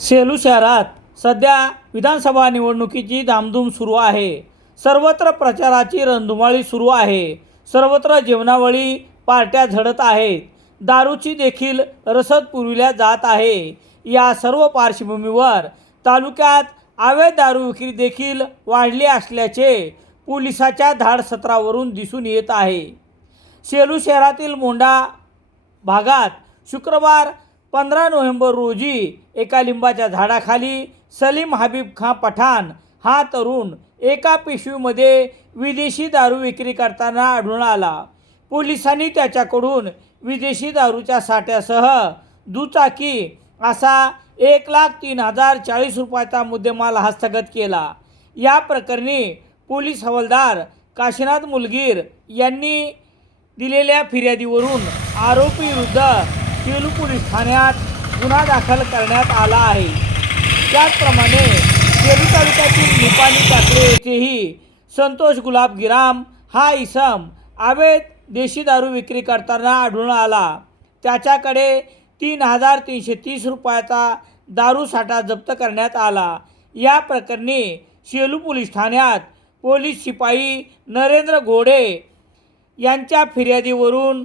सेलू शहरात सध्या विधानसभा निवडणुकीची धामधूम सुरू आहे. सर्वत्र प्रचाराची रणधुमाळी सुरू आहे. सर्वत्र जेवणावळी पार्ट्या झडत आहेत. दारूची देखील रसद पुरविल्या जात आहे. या सर्व पार्श्वभूमीवर तालुक्यात अवैध दारू विक्री देखील वाढली असल्याचे पोलिसाच्या धाडसत्रावरून दिसून येत आहे. सेलू शहरातील मोंडा भागात शुक्रवार पंधरा नोव्हेंबर रोजी एका लिंबाच्या झाडाखाली सलीम हबीब खां पठाण हा तरुण एका पिशवीमध्ये विदेशी दारू विक्री करताना आढळून आला. पोलिसांनी त्याच्याकडून विदेशी दारूच्या साठ्यासह दुचाकी असा एक लाख तीन हजार चाळीस रुपयाचा मुद्देमाल हस्तगत केला. या प्रकरणी पोलीस हवालदार काशीनाथ मुलगीर यांनी दिलेल्या फिर्यादीवरून आरोपीविरुद्ध सेलू पोलीस ठाण्यात गुन्हा दाखल करण्यात आला आहे. त्याचप्रमाणे सेलू तालुक्यातील निपाणी टाकळे येथेही संतोष गुलाब गिराम हा इसम अवैध देशी दारू विक्री करताना आढळून आला. त्याच्याकडे तीन हजार तीनशे तीस रुपयाचा दारू साठा जप्त करण्यात आला. या प्रकरणी सेलू पोलीस ठाण्यात पोलीस शिपाई नरेंद्र घोडे यांच्या फिर्यादीवरून